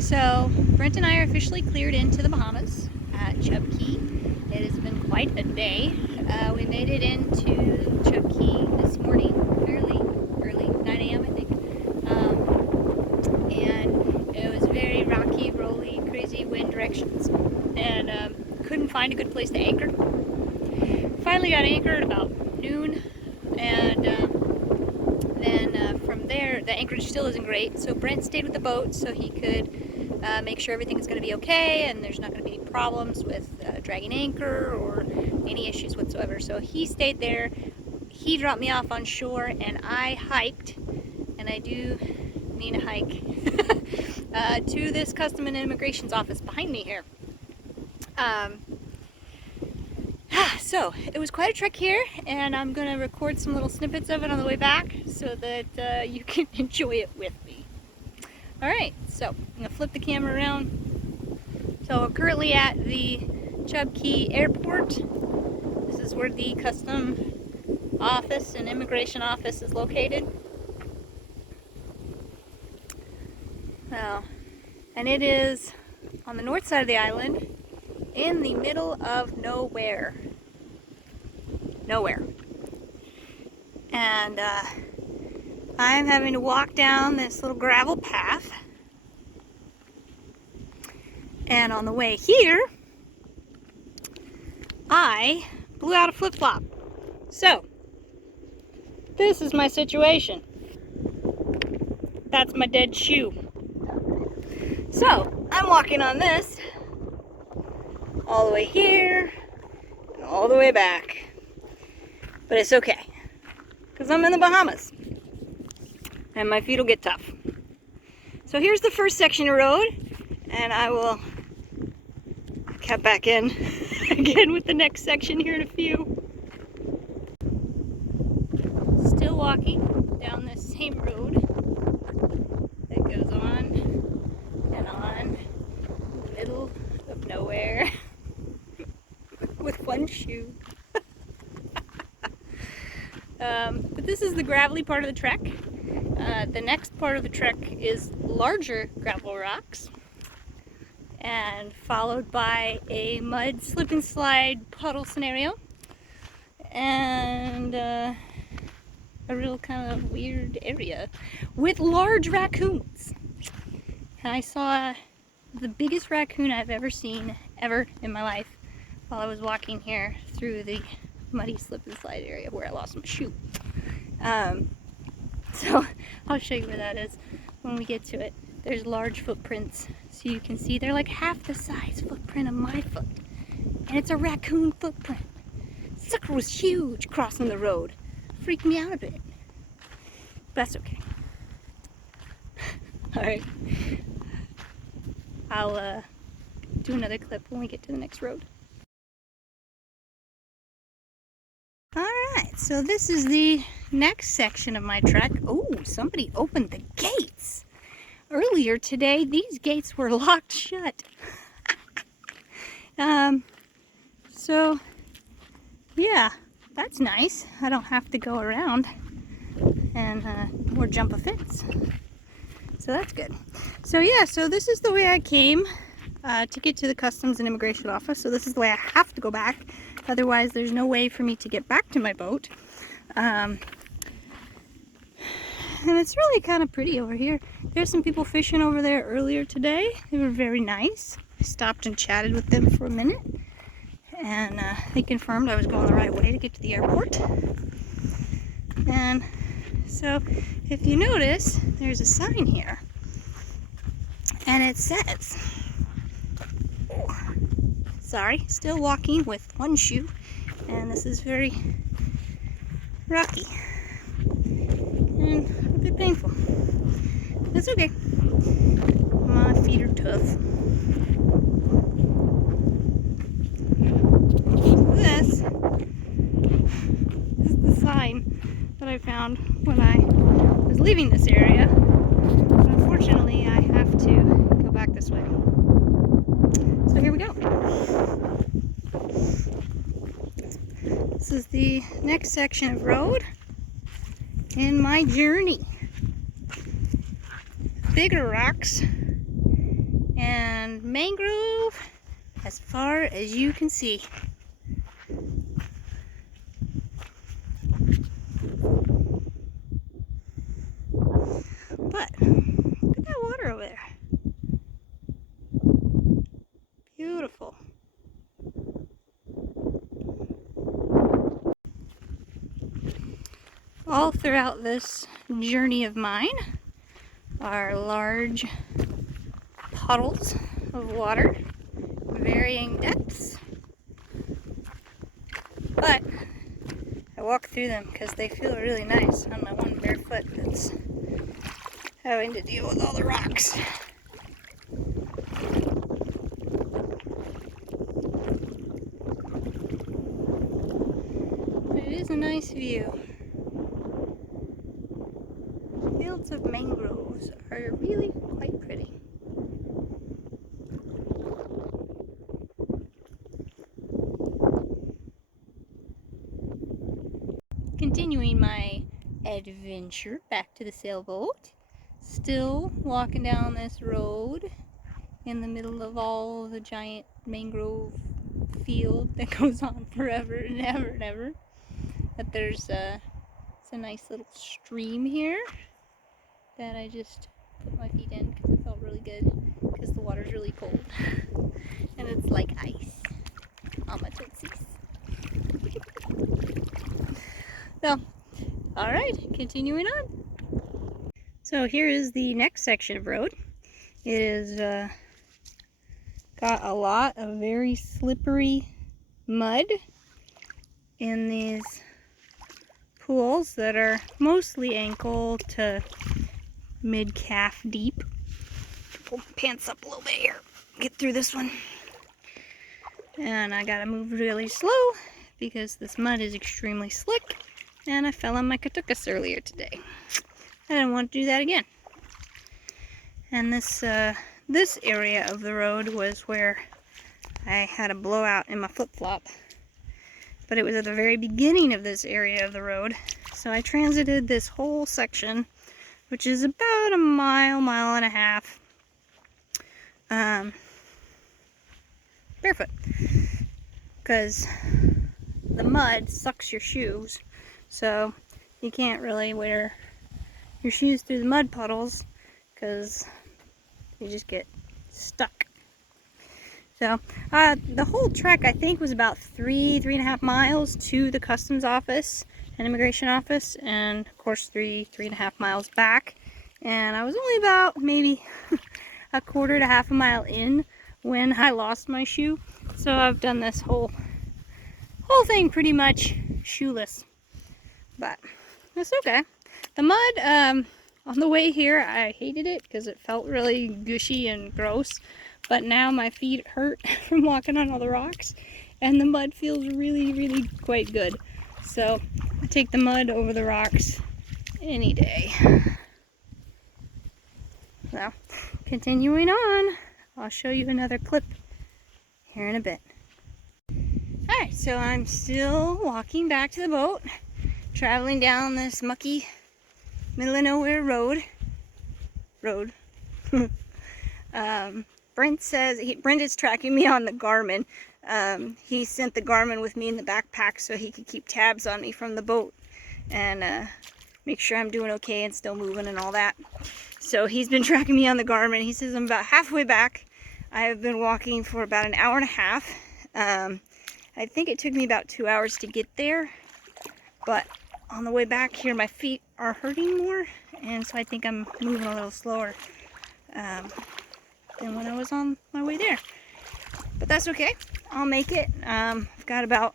So Brent and I are officially cleared into the Bahamas at Chub Key. It has been quite a day. We made it into Chub Key this morning, fairly early, 9 a.m. I think. And it was very rocky, rolly, crazy wind directions, and couldn't find a good place to anchor. Finally got anchored about noon, and then from there the anchorage still isn't great, so Brent stayed with the boat so he could make sure everything is going to be okay and there's not going to be any problems with dragging anchor or any issues whatsoever. So he stayed there, he dropped me off on shore, and I hiked, and I do mean a hike, to this Custom and Immigration's office behind me here. So it was quite a trek here, and I'm going to record some little snippets of it on the way back so that you can enjoy it with me. Alright, so I'm going to flip the camera around. So we're currently at the Chub Key Airport. This is where the Custom Office and Immigration Office is located. And it is on the north side of the island, in the middle of nowhere. And I'm having to walk down this little gravel path. And on the way here, I blew out a flip-flop. So, this is my situation. That's my dead shoe. So, I'm walking on this all the way here and all the way back. But it's okay, because I'm in the Bahamas and my feet will get tough. So here's the first section of road, and I will cut back in again with the next section here in a few. Still walking down this same road that goes on and on in the middle of nowhere with one shoe. But this is the gravelly part of the trek. The next part of the trek is larger gravel rocks, and followed by a mud slip and slide puddle scenario, and a real kind of weird area with large raccoons. And I saw the biggest raccoon I've ever seen in my life while I was walking here through the muddy slip and slide area where I lost my shoe. So I'll show you where that is when we get to it. There's large footprints, so you can see they're like half the size footprint of my foot, and it's a raccoon footprint. Sucker was huge crossing the road. Freaked me out a bit, but that's okay. Alright, I'll do another clip when we get to the next road. Alright, so this is the next section of my trek. Oh, somebody opened the gates. Earlier today, these gates were locked shut. So, yeah, that's nice. I don't have to go around and or jump a fence. So that's good. So yeah, so this is the way I came to get to the Customs and Immigration Office. So this is the way I have to go back. Otherwise, there's no way for me to get back to my boat. And it's really kind of pretty over here. There's some people fishing over there earlier today. They were very nice. I stopped and chatted with them for a minute. And they confirmed I was going the right way to get to the airport. And so, if you notice, there's a sign here. And it says, sorry, still walking with one shoe, and this is very rocky and a bit painful. That's okay. My feet are tough. This is the sign that I found when I was leaving this area, but unfortunately I have to go back this way. So here we go. This is the next section of road in my journey. Bigger rocks mangrove as far as you can see. But look at that water over there. Beautiful. All throughout this journey of mine are large puddles of water, varying depths. But I walk through them because they feel really nice on my one bare foot that's having to deal with all the rocks. But it is a nice view. Fields of mangroves are really quite pretty. Continuing my adventure back to the sailboat. Still walking down this road in the middle of all the giant mangrove field that goes on forever and ever and ever. But there's it's a nice little stream here that I just put my feet in because it felt really good because the water's really cold and it's like ice on my tootsies. So, alright, continuing on. So here is the next section of road. It is got a lot of very slippery mud in these pools that are mostly ankle to mid-calf deep. Pull my pants up a little bit here. Get through this one. And I gotta move really slow because this mud is extremely slick and I fell on my katukas earlier today. I didn't want to do that again. And this area of the road was where I had a blowout in my flip-flop. But it was at the very beginning of this area of the road. So I transited this whole section, which is about a mile, mile and a half, barefoot. Because the mud sucks your shoes. So you can't really wear your shoes through the mud puddles because you just get stuck. So the whole trek I think was about 3.5 miles to the customs office and immigration office, and of course 3.5 miles back. And I was only about maybe a quarter to half a mile in when I lost my shoe. So I've done this whole thing pretty much shoeless, but that's okay. The mud on the way here, I hated it because it felt really gushy and gross. But now my feet hurt from walking on all the rocks, and the mud feels really, really quite good. So I take the mud over the rocks any day. So continuing on, I'll show you another clip here in a bit. Alright, so I'm still walking back to the boat, traveling down this mucky, middle of nowhere road. Brent is tracking me on the Garmin. He sent the Garmin with me in the backpack so he could keep tabs on me from the boat and make sure I'm doing okay and still moving and all that. So he's been tracking me on the Garmin. He says I'm about halfway back. I have been walking for about an hour and a half. I think it took me about 2 hours to get there, but on the way back here my feet are hurting more, and so I think I'm moving a little slower than when I was on my way there. But that's okay, I'll make it. I've got about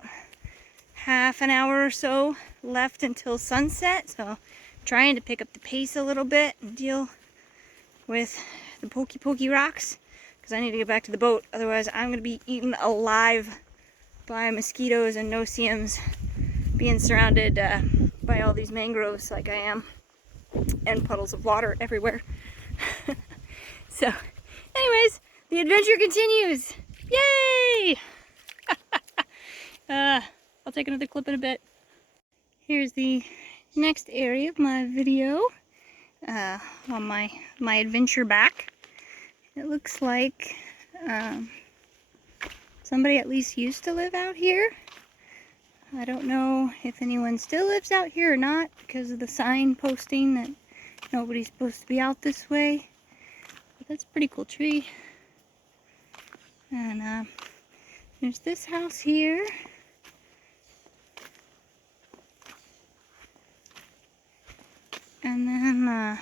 half an hour or so left until sunset, so I'm trying to pick up the pace a little bit and deal with the pokey rocks because I need to get back to the boat. Otherwise I'm going to be eaten alive by mosquitoes and no-see-ums, being surrounded by all these mangroves like I am, and puddles of water everywhere. So anyways, the adventure continues. Yay! I'll take another clip in a bit. Here's the next area of my video on my adventure back. It looks like Somebody at least used to live out here. I don't know if anyone still lives out here or not because of the sign posting that nobody's supposed to be out this way. But that's a pretty cool tree. And there's this house here. And then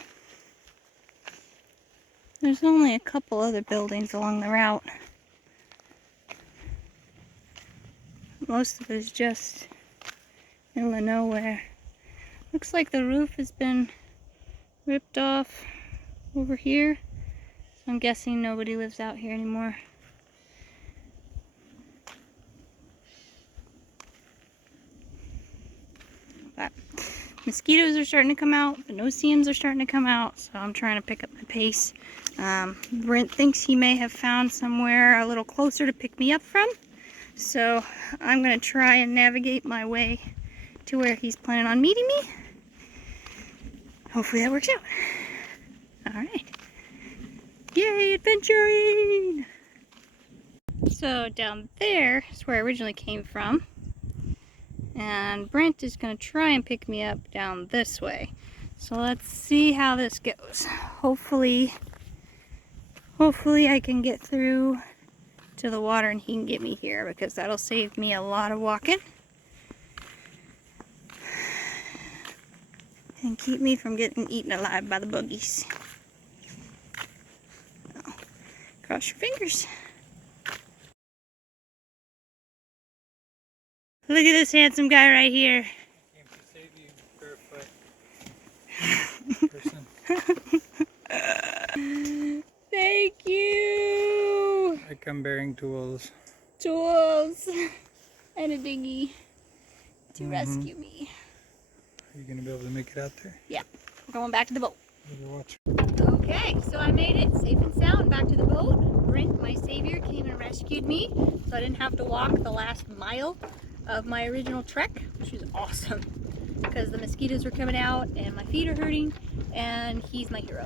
there's only a couple other buildings along the route. Most of it is just middle of nowhere. Looks like the roof has been ripped off over here. So I'm guessing nobody lives out here anymore. But mosquitoes are starting to come out, the no-see-ums are starting to come out, so I'm trying to pick up my pace. Brent thinks he may have found somewhere a little closer to pick me up from, so I'm going to try and navigate my way to where he's planning on meeting me. Hopefully that works out. Alright. Yay, adventuring! So down there is where I originally came from. And Brent is going to try and pick me up down this way. So let's see how this goes. Hopefully I can get through to the water and he can get me here, because that'll save me a lot of walking. And keep me from getting eaten alive by the boogies. Oh, cross your fingers. Look at this handsome guy right here. Came to save you, barefoot person. Thank you. I come bearing tools. Tools and a dinghy to rescue me. Are you going to be able to make it out there? Yeah, we're going back to the boat. Better watch. Okay, so I made it safe and sound back to the boat. Brent, my savior, came and rescued me, so I didn't have to walk the last mile of my original trek, which was awesome because the mosquitoes were coming out and my feet are hurting, and he's my hero,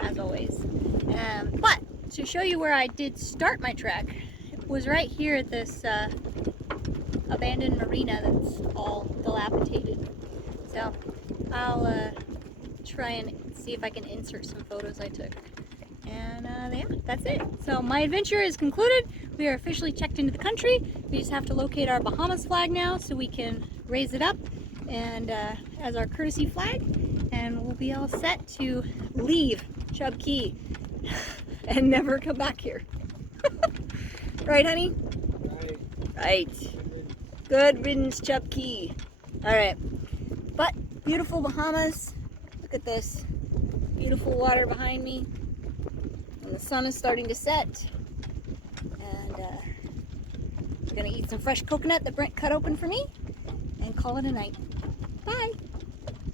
as always. But to show you where I did start my trek, it was right here at this abandoned marina that's all dilapidated. So I'll try and see if I can insert some photos I took. And yeah, that's it. So my adventure is concluded. We are officially checked into the country. We just have to locate our Bahamas flag now so we can raise it up and as our courtesy flag, and we'll be all set to leave Chub Key and never come back here. Right, honey? Right. Right. Good riddance, Chub Key. All right. But beautiful Bahamas. Look at this. Beautiful water behind me. And the sun is starting to set. And we're going to eat some fresh coconut that Brent cut open for me and call it a night. Bye.